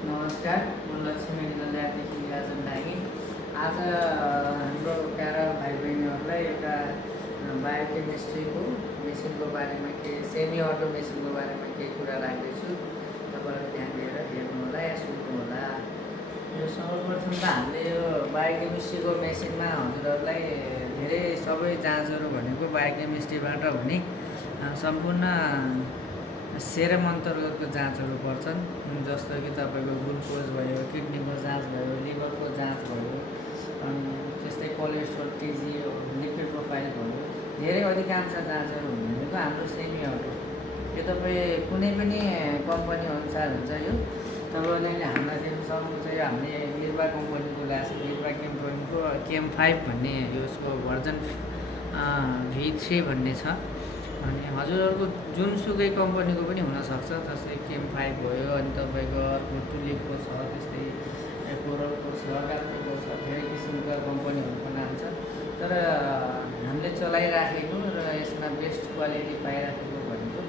नमस्कार, म लक्ष्मी मेडिकल ल्याबदेखि राजन ढाकी। आज हाम्रो प्यारा भाइ बहिनीहरूलाई एउटा बायोकेमिस्ट्रीको मेसिनको बारेमा सेमी अटो मेसिनको बारेमा केही कुरा राख्दैछु। तपाईँहरू ध्यान दिएर हेर्नुहोला या सुन्नुहोला। यो सर्वप्रथम त हामीले यो बायोकेमिस्ट्रीको मेसिनमा हजुरहरूलाई धेरै सबै जाँचहरू भनेको बायोकेमिस्ट्रीबाट हुने सम्पूर्ण सेरम अन्तर्गतको जाँचहरू पर्छन्, जस्तो कि तपाईँको ग्लुकोज भयो, किडनीको जाँच भयो, लिभरको जाँच भयो, अनि त्यस्तै कोलेस्ट्रोल, केजी, लिपिड प्रोफाइल भयो। धेरै अधिकांश जाँचहरू भनेको हाम्रो सेमी अटो। यो तपाईँ कुनै पनि कम्पनी अनुसार हुन्छ। यो तपाईँले हामीलाई देख्न सक्नुहुन्छ, यो हामीले इर्बा कम्पनीको ल्याएको छ। इर्बा कम्पनीको KM5 भन्ने यसको भर्जन V3 भन्ने छ। अनि हजुरहरूको जुनसुकै कम्पनीको पनि हुनसक्छ, जस्तै KM5 भयो, अनि तपाईँको अर्को टुलिपको छ, त्यस्तै कोरलको छ, कात्रीको छ, धेरै किसिमका कम्पनीहरूको नाम छ। तर हामीले चलाइराखेको र यसमा बेस्ट क्वालिटी पाइराखेको भनेको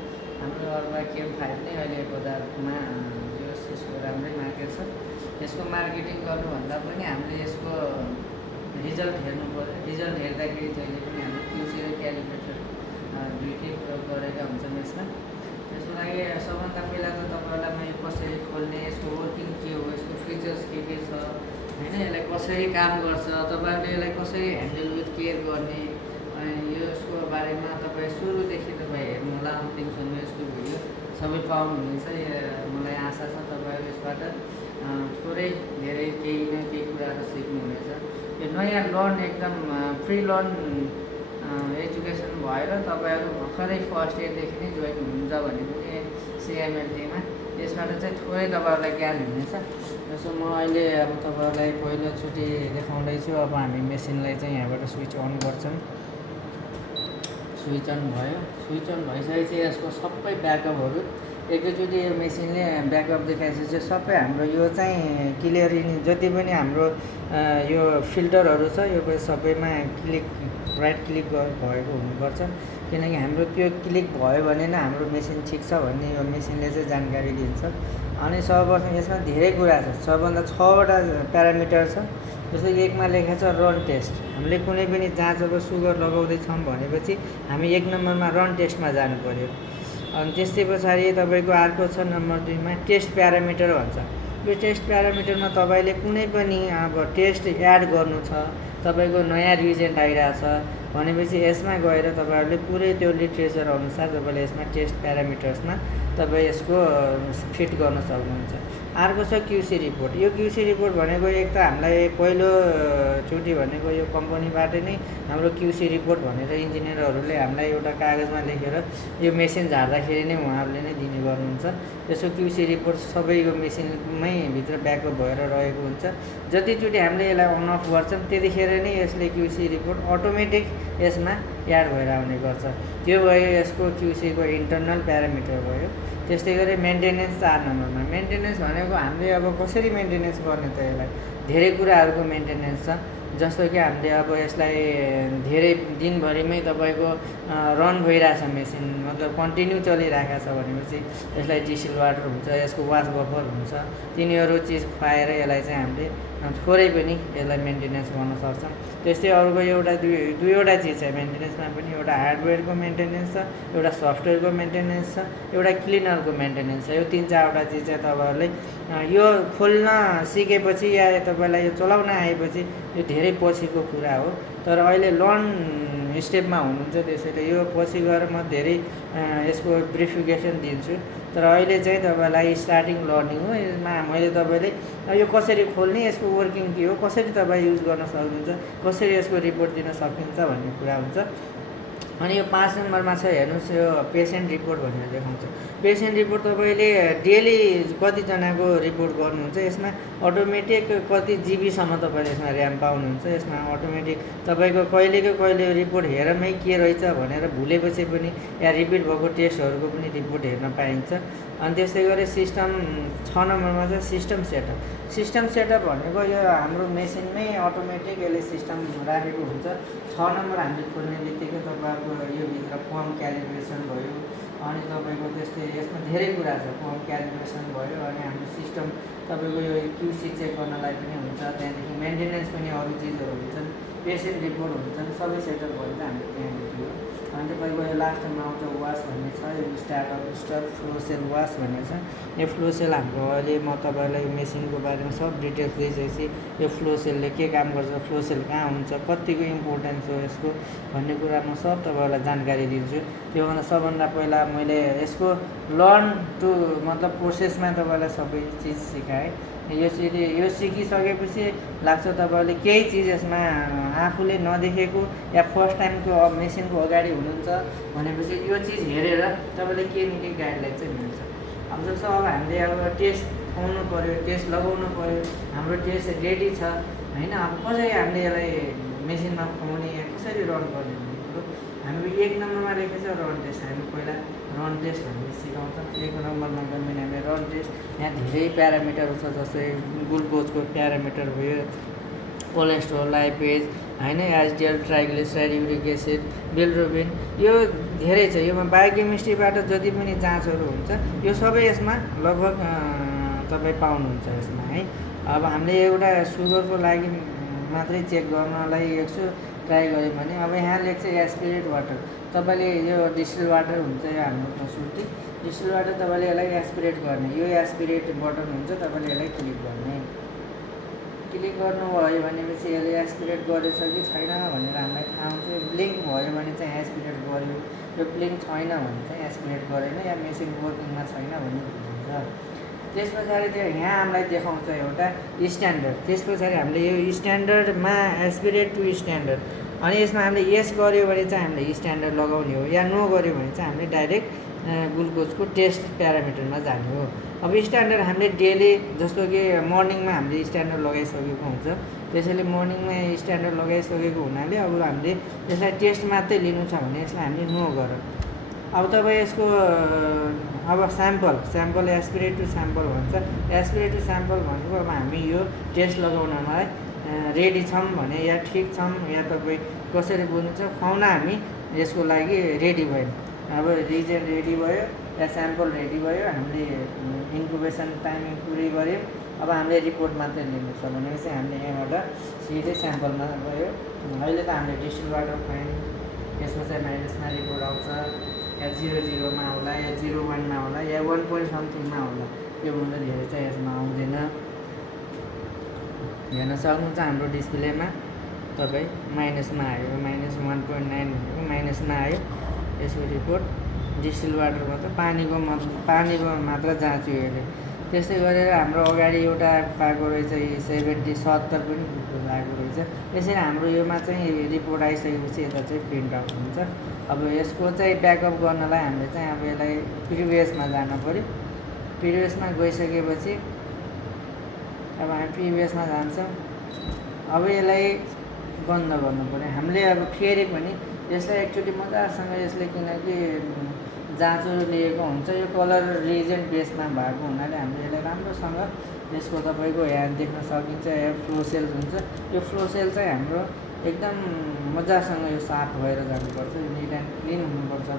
हाम्रो अर्बा KM5 नै अहिले बजारमा यसको राम्रै मार्केट छ। यसको मार्केटिङ गर्नुभन्दा पनि हामीले यसको रिजल्ट हेर्नु पऱ्यो। रिजल्ट हेर्दाखेरि जहिले पनि हामीले QC र क्यालिब्रेटर दुईटै प्रयोग गरेका हुन्छन् यसमा। त्यसको लागि सबभन्दा पहिला त तपाईँहरूलाई म कसरी खोल्ने, यसको वर्किङ के हो, यसको फिचर्स के छ होइन, यसलाई कसरी काम गर्छ, तपाईँहरूले यसलाई कसरी ह्यान्डल विथ केयर गर्ने, अनि यसको बारेमा तपाईँ सुरुदेखि तपाईँ हेर्नु होला। अन्तिमसम्म यसको भिडियो सबै पाउनुहुनेछ। मलाई आशा छ तपाईँहरू यसबाट थोरै धेरै केही न केही कुराहरू सिक्नुहुनेछ। यो नयाँ लर्न एकदम प्री लर्न एजुकेसन भएर तपाईँहरू भर्खरै फर्स्ट इयरदेखि नै जोइन हुनुहुन्छ भने पनि CMLT-मा यसबाट चाहिँ थोरै तपाईँहरूलाई ज्ञान हुनेछ। जस्तो म अहिले अब तपाईँहरूलाई पहिलोचोटि देखाउँदैछु। अब हामी मेसिनलाई चाहिँ यहाँबाट स्विच अन गर्छौँ। स्विच अन भयो। स्विच अन भइसकेपछि यसको सबै ब्याकअपहरू एकैचोटि यो मेसिनले ब्याकअप देखाइसकेपछि सबै हाम्रो यो चाहिँ क्लियरली जति पनि हाम्रो यो फिल्टरहरू छ यो सबैमा राइट क्लिक भएको हुनुपर्छ। किनकि हाम्रो त्यो क्लिक भयो भने नै हाम्रो मेसिन ठिक छ भन्ने यो मेसिनले चाहिँ जानकारी दिन्छ। अनि सर्वप्रथम यसमा धेरै कुरा छ। सबभन्दा 6वटा प्यारामिटर छ। जस्तो एकमा लेखेको छ रन टेस्ट। हामीले कुनै पनि जाँच अब सुगर लगाउँदैछौँ भनेपछि हामी 1 नम्बरमा रन टेस्टमा जानु पर्यो। अनि त्यसै पछाडि तपाईँको अर्को छ नम्बर 2मा टेस्ट प्यारामिटर भन्छ। यो टेस्ट प्यारामिटरमा तपाईँले कुनै पनि अब टेस्ट एड गर्नु छ, तपाईँको नयाँ रिजेन्ट आइरहेछ भनेपछि यसमा गएर तपाईँहरूले पुरै त्यो लिट्रेचर अनुसार तपाईँले यसमा टेस्ट प्यारामिटर्समा तपाईँ यसको फिट गर्न सक्नुहुन्छ। अर्को छ QC रिपोर्ट। यो QC रिपोर्ट भनेको एक त हामीलाई पहिलोचोटि भनेको यो कम्पनीबाट नै हाम्रो QC रिपोर्ट भनेर इन्जिनियरहरूले हामीलाई एउटा कागजमा लेखेर यो मेसिन झार्दाखेरि नै उहाँहरूले नै दिने गर्नुहुन्छ। त्यसको QC रिपोर्ट सबै यो मेसिनमै भित्र ब्याकअप भएर रहेको हुन्छ। जतिचोटि हामीले यसलाई अन अफ गर्छौँ त्यतिखेर नै यसले QC रिपोर्ट अटोमेटिक यसमा एड भएर आउने गर्छ। त्यो भयो यसको QC को इन्टरनल प्यारामिटर भयो। त्यस्तै गरी मेन्टेनेन्स 4 नम्बरमा। मेन्टेनेन्स भनेको हामीले अब कसरी मेन्टेनेन्स गर्ने त यसलाई धेरै कुराहरूको मेन्टेनेन्स छ। जस्तो कि हामीले अब यसलाई धेरै दिनभरिमै तपाईँको रन भइरहेछ मेसिन, मतलब कन्टिन्यू चलिरहेको छ भनेपछि यसलाई डिसिल वाटर हुन्छ, यसको वास बफर हुन्छ, तिनीहरू चिज खुवाएर यसलाई चाहिँ हामीले थोरै पनि यसलाई मेन्टेनेन्स गर्न सक्छौँ। त्यस्तै अर्को एउटा दुईवटा चिज छ मेन्टेनेन्समा पनि। एउटा हार्डवेयरको मेन्टेनेन्स छ, एउटा सफ्टवेयरको मेन्टेनेन्स छ, एउटा क्लिनरको मेन्टेनेन्स छ। यो 3-4वटा चिज चाहिँ तपाईँहरूले यो खोल्न सिकेपछि या तपाईँलाई यो चलाउन आएपछि यो धेरै पछिको कुरा हो। तर अहिले लर्न स्टेपमा हुनुहुन्छ, त्यसैले यो पछि गएर म धेरै यसको ब्रिफिकेसन दिन्छु। तर अहिले चाहिँ तपाईँलाई स्टार्टिङ लर्निङ हो। यसमा मैले तपाईँले यो कसरी खोल्ने, यसको वर्किङ के हो, कसरी तपाईँ युज गर्न सक्नुहुन्छ, कसरी यसको रिपोर्ट दिन सकिन्छ भन्ने कुरा हुन्छ। अनि यो 5 नम्बरमा छ, हेर्नुहोस् यो पेसेन्ट रिपोर्ट भनेर देखाउँछ। पेसेन्ट रिपोर्ट तपाईँले डेली कतिजनाको रिपोर्ट गर्नुहुन्छ। यसमा अटोमेटिक कति जिबीसम्म तपाईँले यसमा ऱ्याम पाउनुहुन्छ। यसमा अटोमेटिक तपाईँको कहिलेको कहिले रिपोर्ट हेरमै के रहेछ भनेर भुलेपछि पनि या रिपिट भएको टेस्टहरूको पनि रिपोर्ट हेर्न पाइन्छ। अनि त्यस्तै गरी सिस्टम 6 नम्बरमा छ सिस्टम सेटअप। सिस्टम सेटअप भनेको यो हाम्रो मेसिनमै अटोमेटिक यसले सिस्टम राखेको हुन्छ। 6 नम्बर हामीले खोल्ने बित्तिकै तपाईँहरूको यो भित्र पम्प क्यालिब्रेसन भयो, अनि तपाईँको त्यस्तै यसमा धेरै कुरा छ। पम्प क्यालिब्रेसन भयो, अनि हाम्रो सिस्टम तपाईँको यो QC चेक गर्नलाई पनि हुन्छ, त्यहाँदेखि मेन्टेनेन्स पनि अरू चिजहरू हुन्छन्, पेसेन्ट रिपोर्ट हुन्छन्, सबै सेटअप गरेर हामीले त्यहाँदेखि हो। अनि तपाईँको यो लास्टमा आउँछ वास भन्ने छ, यो स्टार्ट फ्लो सेल वास भन्ने छ। यो फ्लो सेल हाम्रो अहिले म तपाईँलाई मेसिनको बारेमा सब डिटेल्स दिइसकेपछि यो फ्लो सेलले के काम गर्छ, फ्लो सेल कहाँ हुन्छ, कतिको इम्पोर्टेन्स हो यसको भन्ने कुरा म सब तपाईँलाई जानकारी दिन्छु। त्योभन्दा सबभन्दा पहिला मैले यसको लर्न टु मतलब प्रोसेसमा तपाईँलाई सबै चिज सिकाएँ। यो सिकिसकेपछि लाग्छ तपाईँले केही चिज यसमा आफूले नदेखेको या फर्स्ट टाइमको मेसिनको अगाडि हुनुहुन्छ भनेपछि यो चिज हेरेर तपाईँले केही न केही गाइडलाइन चाहिँ मिल्छ। अब जस्तो अब हामीले अब टेस्ट खुवाउनु पऱ्यो, टेस्ट लगाउनु पऱ्यो, हाम्रो टेस्ट रेडी छ होइन। अब कसरी हामीले यसलाई मेसिनमा खुवाउने या कसरी रन गर्ने भन्ने कुरो हामी 1 नम्बरमा लेखेको छ रन टेस्ट। हामी पहिला रन टेस्ट भन्ने सिकाउँछौँ। 1 नम्बरमा गयो भने हामीले रन टेस्ट, यहाँ धेरै प्यारामिटरहरू छ जस्तै ग्लुकोजको प्यारामिटर भयो, कोलेस्ट्रोल, लाइपेज होइन, एचडिएल, ट्राइग्लिसराइड, युरिक एसिड, बिलिरुबिन, यो धेरै छ। योमा बायोकेमिस्ट्रीबाट जति पनि जाँचहरू हुन्छ यो सबै यसमा लगभग तपाईँ पाउनुहुन्छ यसमा है। अब हामीले एउटा सुगरको लागि मात्रै चेक गर्नलाई एकछिन ट्राई गऱ्यो भने अब यहाँ लेख्छ एस्पिरेट वाटर, तपाईँले यो डिस्टिल वाटर हुन्छ यो हाम्रो कसुर्ती डिस्टिल वाटर, तपाईँले यसलाई एस्पिरेट गर्ने, यो एस्पिरेट बटन हुन्छ, तपाईँले यसलाई क्लिक गर्ने। क्लिक गर्नुभयो भनेपछि यसले एस्पिरेट गरेछ कि छैन भनेर हामीलाई थाहा हुन्छ। ब्लिङ्क भयो भने चाहिँ एस्पिरेट गर्यो, यो ब्लिङ्क छैन भने चाहिँ एस्पिरेट गरेन या मेसिन वर्किङमा छैन भन्ने हुन्छ। त्यस पछाडि त्यो यहाँ हामीलाई देखाउँछ एउटा स्ट्यान्डर्ड। त्यस पछाडि हामीले यो स्ट्यान्डर्डमा एस्पिरेट टु स्ट्यान्डर्ड, अनि यसमा हामीले यस गऱ्यो भने चाहिँ हामीले स्ट्यान्डर्ड लगाउने हो, या नो गऱ्यो भने चाहिँ हामीले डाइरेक्ट ग्लुकोजको टेस्ट प्यारामिटरमा जाने हो। अब स्ट्यान्डर्ड हामीले डेली जस्तो कि मर्निङमा हामीले स्ट्यान्डर्ड लगाइसकेको हुन्छ, त्यसैले मर्निङमा स्ट्यान्डर्ड लगाइसकेको हुनाले अब हामीले यसलाई टेस्ट मात्रै लिनु छ भने यसलाई हामीले नो गर। अब तपाईँ यसको अब स्याम्पल एस्पिरेट टु स्याम्पल भन्छ। एस्पिरेट टु स्याम्पल भनेको अब हामी यो टेस्ट लगाउनलाई रेडी छौँ भने या ठिक छौँ या तपाईँ कसरी बुझ्नुहुन्छ, खुवाउन हामी यसको लागि रेडी भयो। अब रिजन रेडी भयो या स्याम्पल रेडी भयो, हामीले इन्क्युबेसन टाइमिङ पुरै गऱ्यौँ। अब हामीले रिपोर्ट मात्रै लिनु छ भनेपछि हामीले यहाँबाट सिधै स्याम्पलमा गयो। अहिले त हामीले डिस्टिल वाटर खुवायौँ, यसमा चाहिँ माइनसमा रिपोर्ट आउँछ, या 0.0मा होला या 0.1मा होला या 1 point समथिङमा होला, योभन्दा धेरै चाहिँ यसमा आउँदैन। हेर्न सक्नुहुन्छ हाम्रो डिस्प्लेमा तपाईँ माइनसमा आयो, -1.9 भनेको माइनसमा आयो यसको रिपोर्ट। डिस्टिल वाटरमा त पानीको मात्रा जाँच्यो यसले। त्यस्तै गरेर हाम्रो अगाडि एउटा पाएको रहेछ 70 पनि ग्लुकोज आएको रहेछ। त्यसरी हाम्रो योमा चाहिँ रिपोर्ट आइसकेपछि यता चाहिँ प्रिन्ट आउट हुन्छ। अब यसको चाहिँ ब्याकअप गर्नलाई हामीले चाहिँ अब यसलाई प्रिभियसमा जानु पऱ्यो। प्रिभियसमा गइसकेपछि अब हामी प्रिभियसमा जान्छौँ। अब यसलाई बन्द गर्नु पऱ्यो हामीले। अब फेरि पनि यसलाई एकचोटि मजासँग यसले किनकि जाँचहरू लिएको हुन्छ, यो कलर रिएजेन्ट बेसमा भएको हुनाले हामीले यसलाई राम्रोसँग यसको तपाईँको यहाँ देख्न सकिन्छ यो फ्लो सेल हुन्छ। यो फ्लो सेल चाहिँ हाम्रो एकदम मजासँग यो साफ भएर जानुपर्छ, यो निट एन्ड क्लिन हुनुपर्छ।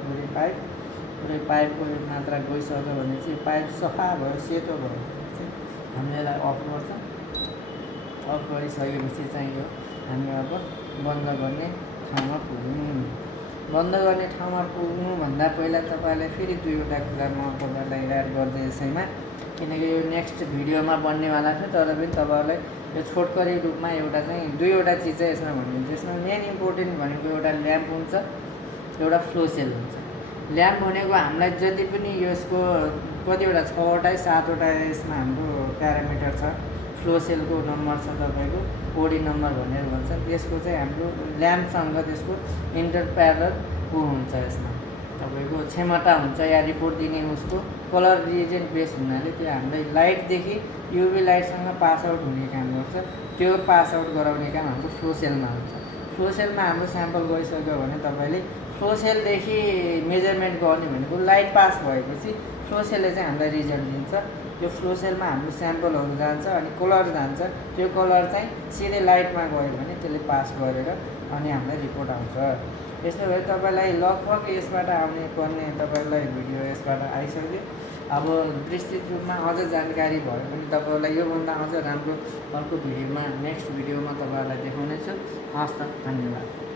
पुरै पाइपको यो मात्रा गइसक्यो भने चाहिँ पाइप सफा भयो, सेतो भयो चाहिँ हामीले यसलाई अफ गर्छौँ। अफ गरिसकेपछि चाहिँ यो हामी अब बन्द गर्ने ठाउँमा पुग्यौँ। बन्द गर्ने ठाउँमा पुग्नुभन्दा पहिला तपाईँलाई फेरि 2वटा कुरा म तपाईँलाई एड गर्दै यसैमा, किनकि यो नेक्स्ट भिडियोमा बन्नेवाला थियो, तर पनि तपाईँलाई यो छोटकरी रूपमा एउटा चाहिँ 2वटा चिज चाहिँ यसमा भनिदिन्छु। यसमा मेन इम्पोर्टेन्ट भनेको एउटा ल्याम्प हुन्छ, एउटा फ्लो सेल हुन्छ। ल्याम्प भनेको हामीलाई जति पनि यसको कतिवटा 6वटा 7वटा यसमा हाम्रो प्यारामिटर छ। फ्लो सेलको नम्बर छ तपाईँको ओडी नम्बर भनेर भन्छ, त्यसको चाहिँ हाम्रो ल्याम्पसँग त्यसको इन्टर प्यारल हुन्छ। यसमा तपाईँको क्षमता हुन्छ या रिपोर्ट दिने उसको कलर रिएजेन्ट बेस हुनाले त्यो हामीलाई लाइटदेखि युभी लाइटसँग पास आउट हुने काम गर्छ। त्यो पास आउट गराउने काम हाम्रो फ्लो सेलमा हुन्छ। फ्लो सेलमा हाम्रो स्याम्पल गइसक्यो भने तपाईँले फ्लो सेलदेखि मेजरमेन्ट गर्ने भनेको लाइट पास भएपछि फ्लो सेलले चाहिँ हामीलाई रिजल्ट दिन्छ। यो फ्लो सेलमा हाम्रो स्याम्पलहरू जान्छ अनि कलर जान्छ, त्यो कलर चाहिँ सिधै लाइटमा गयो भने त्यसले पास गरेर अनि हामीलाई रिपोर्ट आउँछ। यस्तो भए तपाईँलाई लगभग यसबाट आउने पर्ने तपाईँलाई भिडियो यसबाट आइसक्यो। अब विस्तृत रूपमा अझ जानकारी भयो भने तपाईँहरूलाई योभन्दा अझ राम्रो अर्को भिडियोमा नेक्स्ट भिडियोमा तपाईँहरूलाई देखाउनेछु। हस् त, धन्यवाद।